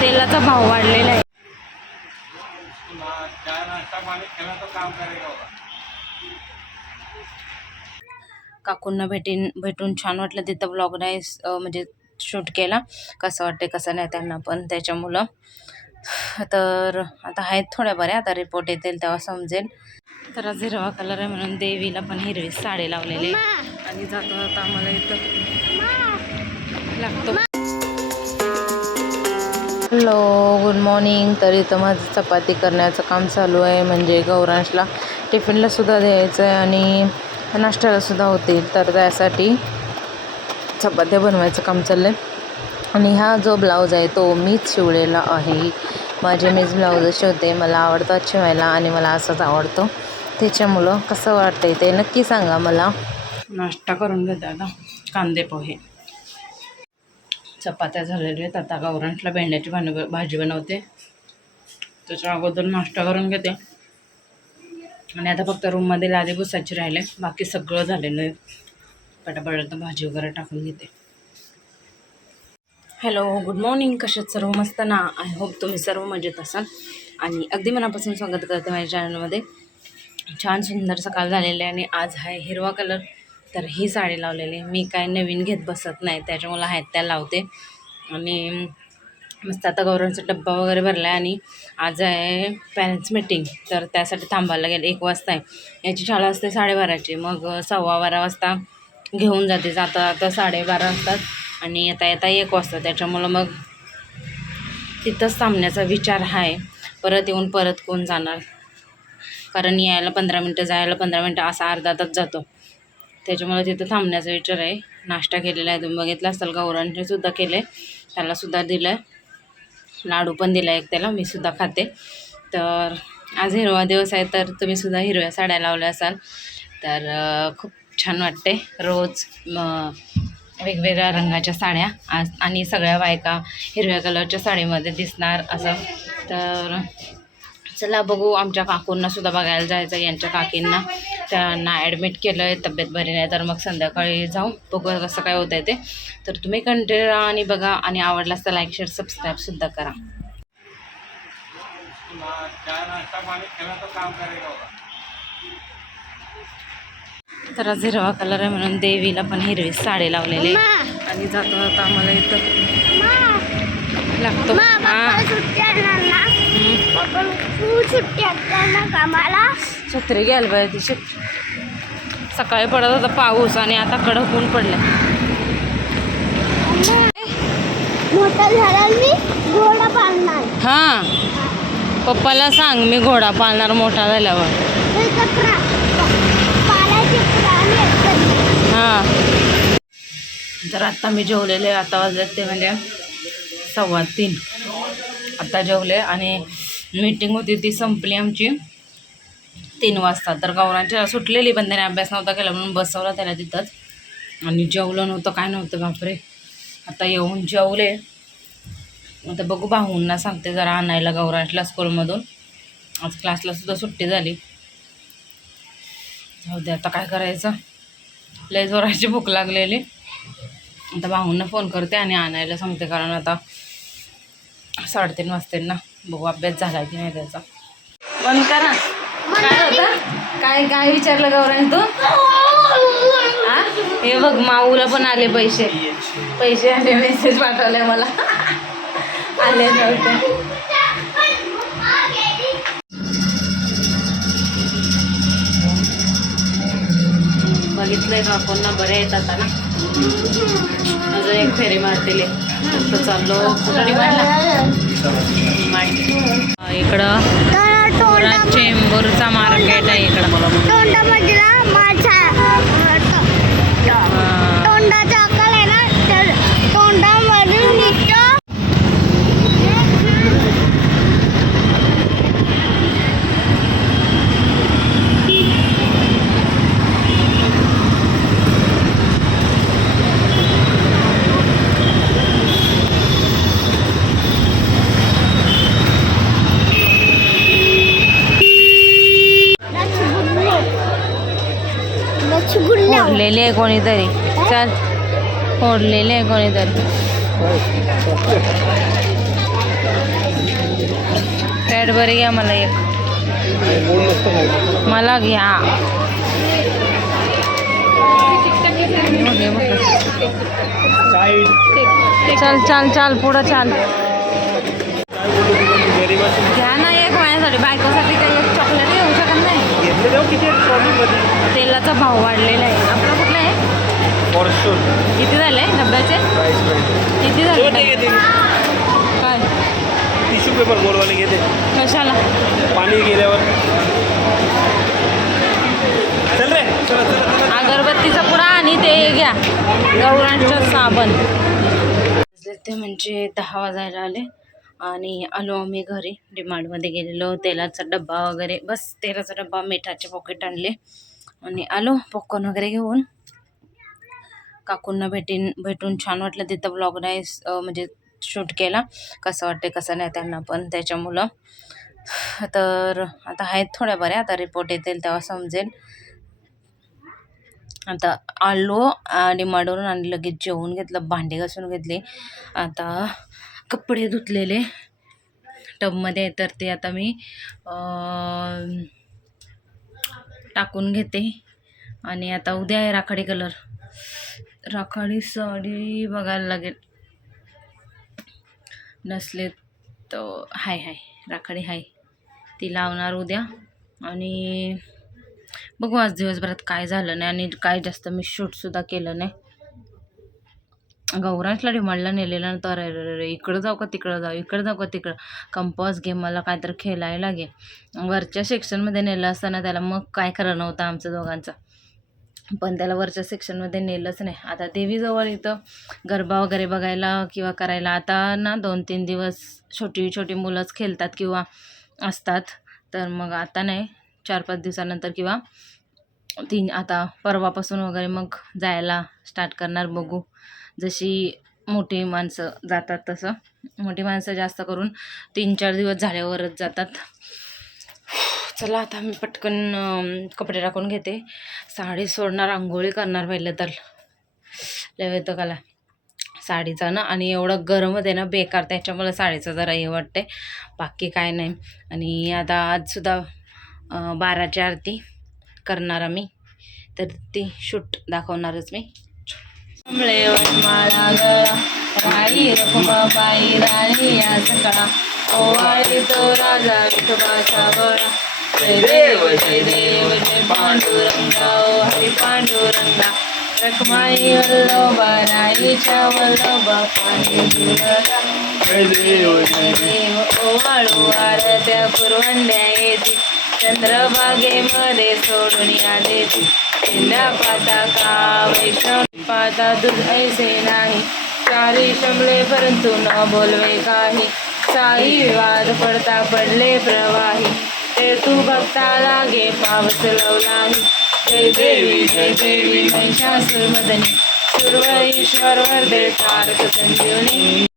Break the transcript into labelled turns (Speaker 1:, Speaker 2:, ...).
Speaker 1: तेलाचा भाव वाढलेला आहे. काकूंना भेटीन भेटून छान वाटलं तिथं ब्लॉग नाही म्हणजे शूट केला. कसं वाटते कसं नाही त्यांना पण त्याच्यामुळं. तर आता आहेत थोड्या बऱ्या आता रिपोर्ट येतील तेव्हा समजेल. तर आज हिरवा कलर आहे म्हणून देवीला पण हिरवी साडी लावलेली आहे. आणि जाता जाता आम्हाला इथं. लागतो. हॅलो गुड मॉर्निंग तर इथं माझं चपाती करण्याचं काम चालू आहे. म्हणजे गौरांशला टिफिनला सुद्धा द्यायचं आहे आणि नाश्त्याला सुद्धा होतील. तर त्यासाठी चपात्या बनवायचं काम चाललं आहे आणि हा जो ब्लाऊज आहे तो मीच शिवलेला आहे. माझे मीच ब्लाऊज शिवते. मला आवडतात शिवायला आणि मला असंच आवडतो. त्याच्यामुळं कसं वाटतंय ते नक्की सांगा मला. नाश्ता करून घेते आता. कांदे पोहे. चपात्या झालेल्या आहेत. आता गावरांटला भेंड्याची भान भाजी बनवते. त्याच्या अगोदर नाश्ता करून घेते. आणि आता फक्त रूममध्ये लादी बुसाची राहिले. बाकी सगळं झालेलं आहे. पटापट भाजी वगैरे टाकून घेते. हॅलो गुड मॉर्निंग कशात सर्व? मस्त ना? आय होप तुम्ही सर्व मजेत असाल. आणि अगदी मनापासून स्वागत करते माझ्या चॅनलमध्ये छान सुंदर सकाळ झालेली आहे आणि आज आहे हिरवा कलर तर ही साडी लावलेली. मी काय नवीन घेत बसत नाही त्याच्यामुळं आहेत त्या लावते. आणि मस्त आता गौरांचा डब्बा वगैरे भरला आहे आणि आज आहे पॅरेंट्स मीटिंग तर त्यासाठी थांबायला गेलं. एक वाजता आहे. याची शाळा असते साडेबाराची. मग सव्वा बारा वाजता घेऊन जाते. जाता आता साडेबारा वाजतात आणि येता येता एक वाजता. त्याच्यामुळं मग तिथंच थांबण्याचा विचार आहे. परत येऊन परत कोण जाणार? कारण यायला पंधरा मिनटं जायला पंधरा मिनटं असा अर्धा तास जातो. त्याच्यामुळे तिथं थांबण्याचा विचार आहे. नाश्ता केलेला आहे. तुम्ही बघितला असाल गौरांचेसुद्धा केले. त्यालासुद्धा दिलं. आहे लाडू पण दिला एक त्याला मी सुद्धा खाते. तर आज हिरवा दिवस आहे तर तुम्ही सुद्धा हिरव्या साड्या लावल्या असाल. तर खूप छान वाटते. रोज वेगवेगळ्या रंगाच्या साड्या आज आणि सगळ्या बायका हिरव्या कलरच्या साडीमध्ये दिसणार असं. तर चला बघू आमच्या काकूंना सुद्धा बघायला जायचं आहे यांच्या काकींना. त्यांना ॲडमिट केलं आहे तब्येत बरी नाही तर मग संध्याकाळी जाऊ बघू कसं काय होतं आहे ते. तर तुम्ही कंटिन्यू राहा आणि बघा आणि आवडलास तर लाईक शेअर सबस्क्राईबसुद्धा करा. तर आज हिरवा कलर आहे म्हणून देवीला पण हिरवी साडी लावलेली आणि जाता जाता आम्हाला इथं. लागतो. हां
Speaker 2: सुट्टी असताना कामाला.
Speaker 1: छत्री घ्यायला पाहिजे ती छत्री सकाळी पडत होता पाऊस आणि आता कडक ऊन पडलं
Speaker 2: मोठा झाला मी घोडा पाळणार.
Speaker 1: हां. पप्पाला सांग मी घोडा पाळणार मोठा झाल्यावर. हां तर आत्ता मी जेवलेले आता वाजले ते म्हणजे सव्वा तीन. आता जेवले आणि मीटिंग होती ती संपली आमची. तीन वाजता. तर गौरांच्या सुटलेली पण त्याने अभ्यास नव्हता केला म्हणून बसवला त्याला तिथंच. आणि जेवलं नव्हतं काय नव्हतं बापरे. आता येऊन जेवले. आता बघू भाऊंना सांगते जरा आणायला गौरांशला स्कूलमधून. आज क्लासला सुद्धा सुट्टी झाली. जाऊ दे आता काय करायचं? लय जोराची भूक लागलेली. आता भाऊंना फोन करते आणि आणायला सांगते कारण आता साडेतीन वाजते ना. बघू अभ्यास झाला की नाही त्याचा. बंद करा. काय होतं? काय काय विचारलं गौराने तू? हा? हे बघ माऊला पण आले पैसे. पैसे आले मेसेज पाठवले मला. आले नव्हते. बघितलंय काकूंना बरे येतात आता अजून एक फेरी मारतील. तर चाललो. कुठं इकडं चेंबूरचा मार्केट आहे इकडं
Speaker 2: तोंडामधला माझा
Speaker 1: हा.
Speaker 2: तोंडाचा अक्कल आहे ना तर तोंडामधून निघतो
Speaker 1: कोणीतरी. चल. फोडलेले आहे कोणीतरी. कॅडबरी घ्या मला एक. मला घ्या. चल चल चल पुढं चाल. घ्या ना एक माझ्यासाठी. बायकोसाठी काही चॉकलेट घेऊ शकत नाही. तेलाचा भाव वाढलेला आहे. आपला आहे किती झाले? डब्याचे? किती झाले? काय?
Speaker 3: टिश्यू पेपर गोलवाले घेते.
Speaker 1: कशाला?
Speaker 3: पाणी गेल्यावर. चल रे.
Speaker 1: अगरबत्तीचा पुडा आणि ते घ्या. गौरांचं साबण. ते म्हणजे दहा वाजायला आले. आणि आलो आम्ही घरी. डिमांडमध्ये गेलेलो. तेलाचा डब्बा वगैरे. बस तेलाचा डब्बा मिठाचे पॉकेट आणले. आणि आलो पॉपकॉर्न वगैरे घेऊन. काकूंना भेटीन भेटून छान वाटलं तिथं ब्लॉग नाही म्हणजे शूट केला. कसं वाटते कसं नाही त्यांना पण त्याच्यामुळं. तर आता आहेत थोड्या बऱ्या आता रिपोर्ट येतील तेव्हा समजेल. आता आलो आणि माडवरून आणि लगेच जेवून घेतलं भांडे घासून घेतले. आता कपडे धुतलेले. टबमध्ये तर ते आता मी टाकून घेते. आणि आता उद्या आहे राखाडी कलर राखाडी साडी बघायला लागेल. नसले तर हाय हाय राखाडी हाय. ती लावणार उद्या. आणि बघू आज दिवसभरात काय झालं नाही आणि काय जास्त मी शूटसुद्धा केलं नाही. गौरांशला डिमांडला नेलेलं तर अरे अरे अरे इकडं जाऊ का तिकडं जाऊ? इकडं जाऊ का तिकडं? कंपास घे मला काहीतरी खेळायला लागेल वरच्या सेक्शनमध्ये नेलं असताना त्याला मग काय करणं होतं आमचं दोघांचं. पण त्याला वरच्या सेक्शनमध्ये नेलंच नाही. आता देवीजवळ इथं गरबा वगैरे बघायला किंवा करायला आता ना दोन तीन दिवस छोटी छोटी मुलंच खेळतात किंवा असतात. तर मग आता नाही चार पाच दिवसानंतर किंवा तीन आता परवापासून वगैरे मग जायला स्टार्ट करणार बघू. जशी मोठी माणसं जातात तसं. मोठी माणसं जास्त करून तीन चार दिवस झाल्यावरच जातात. चला आता मी पटकन कपडे टाकून घेते. साडी सोडणार आंघोळी करणार पहिलं तर. लय येतं काला साडीचा ना आणि एवढं गरम होते ना बेकार. त्याच्यामुळे साडीचं जरा हे वाटते बाकी काय नाही. आणि आता आजसुद्धा बाराची आरती करणार आम्ही. तर ती शूट दाखवणारच मी. राणी या सकाळा ओवाळी तो राजा विठोबाचा देव जय देव जय पांडुरंगा ओ हरी पांडुरंगा रखमाई वल्लभा राईच्या वल्लभा पांडुरंगा
Speaker 3: जय देव जय
Speaker 1: देव ओवाळू आरत्या पुरवंड्या येते चंद्रभागेमध्ये सोडून या देते पाता का वैष्णव पाता दूध ऐसे नाही चारी शमले परंतु न बोलवे काही साई विवाद पडता पडले प्रवाही ते तू बघता लागे पावस लवलाही. जय देवी जय देवी महिषासुर मदनी ईश्वर वरदे तारक संजीवनी.